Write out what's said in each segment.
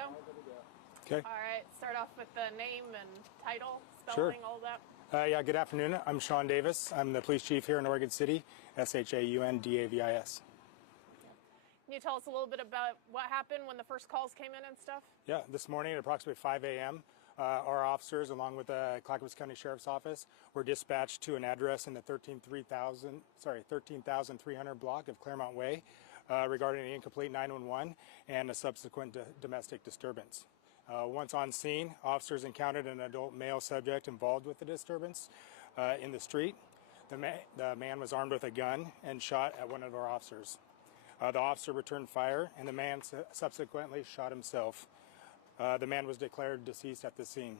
go? Okay. All right, start off with the name and title, Sure. spelling, all of that. Yeah, good afternoon. I'm Sean Davis. I'm the police chief here in Oregon City, SHAUNDAVIS. Can you tell us a little bit about what happened when the first calls came in and stuff? Yeah, this morning at approximately 5 a.m., our officers, along with the Clackamas County Sheriff's Office, were dispatched to an address in the 13,300 block of Claremont Way regarding an incomplete 911 and a subsequent domestic disturbance. Once on scene, officers encountered an adult male subject involved with the disturbance in the street. The man was armed with a gun and shot at one of our officers. The officer returned fire, and the man subsequently shot himself. The man was declared deceased at the scene.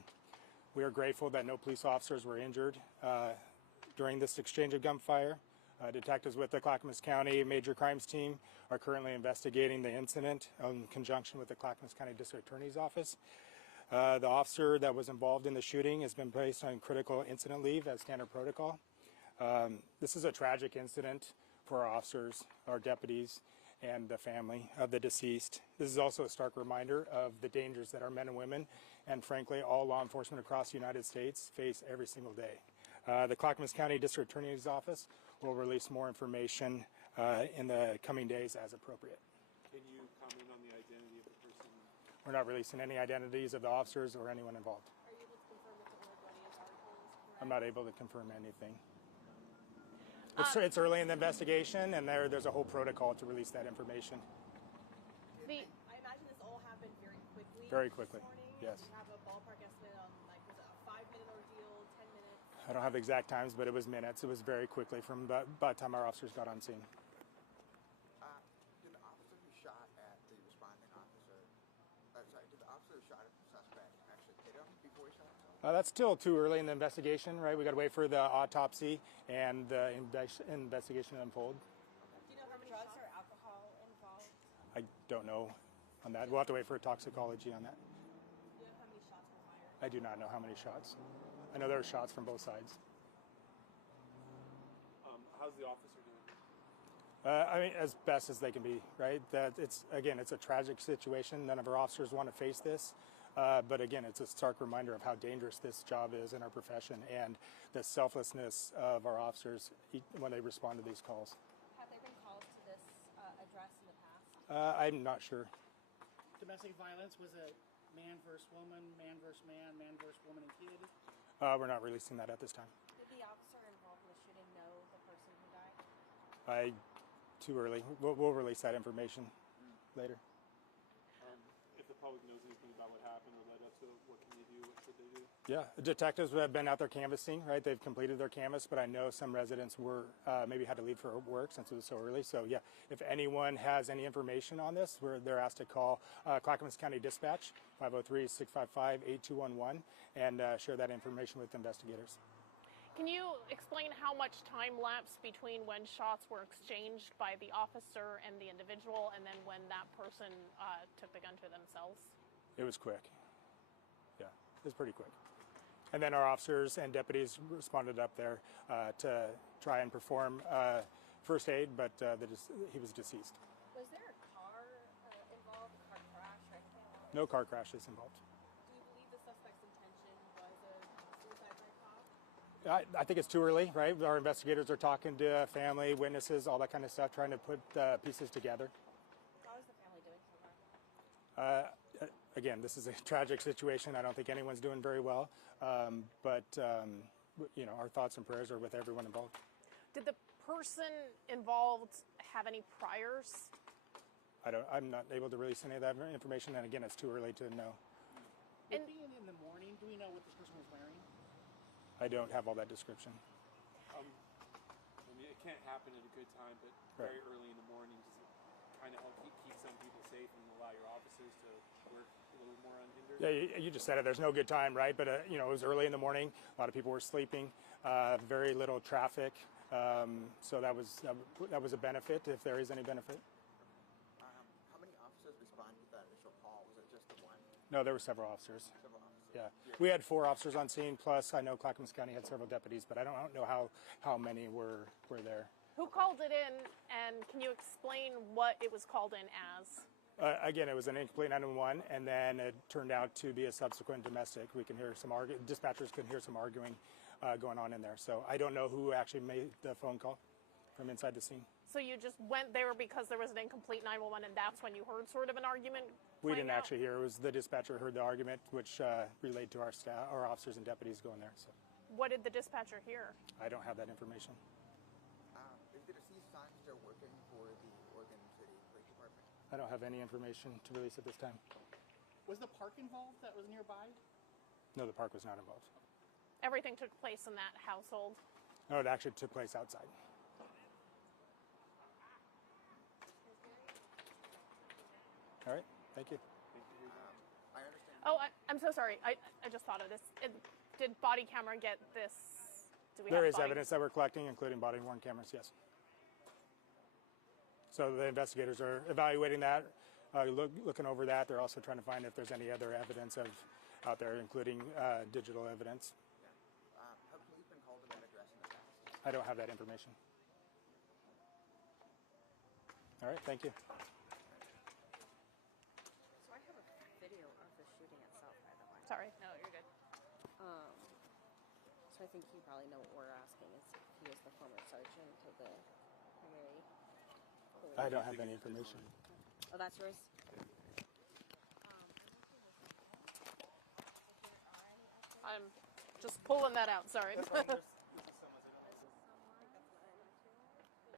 We are grateful that no police officers were injured during this exchange of gunfire. Detectives with the Clackamas County Major Crimes Team are currently investigating the incident in conjunction with the Clackamas County District Attorney's Office. The officer that was involved in the shooting has been placed on critical incident leave as standard protocol. This is a tragic incident for our officers, our deputies, and the family of the deceased. This is also a stark reminder of the dangers that our men and women, and frankly all law enforcement across the United States, face every single day. The Clackamas County District Attorney's Office will release more information in the coming days as appropriate. Can you comment on the identity of the person? We're not releasing any identities of the officers or anyone involved. Are you able to confirm if the Old Bunny is articles? I'm not able to confirm anything. It's early in the investigation, and there's a whole protocol to release that information. I imagine this all happened very quickly. Very quickly, This morning. yes. Do you have a ballpark estimate on, like, was it a 5-minute ordeal, 10 minutes? I don't have exact times, but it was minutes. It was very quickly from by the time our officers got on scene. Did the officer who shot at the responding officer, did the officer who shot at the suspect actually hit him before he shot himself? That's still too early in the investigation, right? We got to wait for the autopsy and the investigation to unfold. Do you know how many drugs or alcohol involved? I don't know on that. We'll have to wait for toxicology on that. Do you know how many shots were fired? I do not know how many shots. I know there are shots from both sides. How's the officer doing? I mean, as best as they can be, right? That it's a tragic situation. None of our officers want to face this. But again, it's a stark reminder of how dangerous this job is in our profession and the selflessness of our officers when they respond to these calls. Have there been calls to this address in the past? I'm not sure. Domestic violence was a man versus woman, man versus man, man versus woman and kid. We're not releasing that at this time. Did the officer involved in the shooting know the person who died? Too early. We'll release that information later. If the public knows anything about what happened or led up to it, what can you do? What should they do? Yeah, the detectives have been out there canvassing, right? They've completed their canvass, but I know some residents were maybe had to leave for work since it was so early. So yeah, if anyone has any information on this, they're asked to call Clackamas County Dispatch, 503-655-8211, and share that information with investigators. Can you explain how much time lapsed between when shots were exchanged by the officer and the individual and then when that person took the gun to themselves? It was quick. Yeah, it was pretty quick. And then our officers and deputies responded up there to try and perform first aid, but he was deceased. Was there a car involved, a car crash or anything along those No car crashes involved. lines? Do you believe the suspect's intention was a suicide by cop? I think it's too early, right? Our investigators are talking to family, witnesses, all that kind of stuff, trying to put pieces together. How is the family doing so far? Again, this is a tragic situation. I don't think anyone's doing very well, but our thoughts and prayers are with everyone involved. Did the person involved have any priors? I'm not able to release any of that information, and again, it's too early to know. And being in the morning, do we know what this person was wearing? I don't have all that description. I mean, it can't happen at a good time, but very early in the morning, does it kind of help keep some people safe and allow your officers to work a little more unhindered? Yeah, you just said it. There's no good time, right? But it was early in the morning. A lot of people were sleeping. Very little traffic. So that was a benefit, if there is any benefit. How many officers responded to that initial call? Was it just the one? No, there were several officers. Several officers. Yeah, we had 4 officers on scene. Plus, I know Clackamas County had several deputies, but I don't know how many were there. Who called it in, and can you explain what it was called in as? Again, it was an incomplete 911, and then it turned out to be a subsequent domestic. We can hear some dispatchers can hear some arguing going on in there. So I don't know who actually made the phone call from inside the scene. So you just went there because there was an incomplete 911, and that's when you heard sort of an argument? We didn't playing out? actually hear. It was the dispatcher heard the argument, which relayed to our staff, our officers and deputies going there. So What did the dispatcher hear? I don't have that information. Is the deceased son still working for the Oregon City Police Department? I don't have any information to release at this time. Was the park involved that was nearby? No, the park was not involved. Everything took place in that household. No, it actually took place outside. All right, thank you. I understand. Oh, I'm so sorry. I just thought of this. Did body camera get this? Do we There have is evidence that we're collecting, including body-worn cameras, yes. So the investigators are evaluating that, looking over that. They're also trying to find if there's any other evidence out there, including digital evidence. Have police been called to that address in the past? I don't have that information. All right, thank you. So I have a video of the shooting itself, by the way. Sorry. No, you're good. So I think you probably know what we're asking is if he was the former sergeant of the primary police. I don't have any information. Oh, that's yours? I'm just pulling that out. Sorry. That's fine.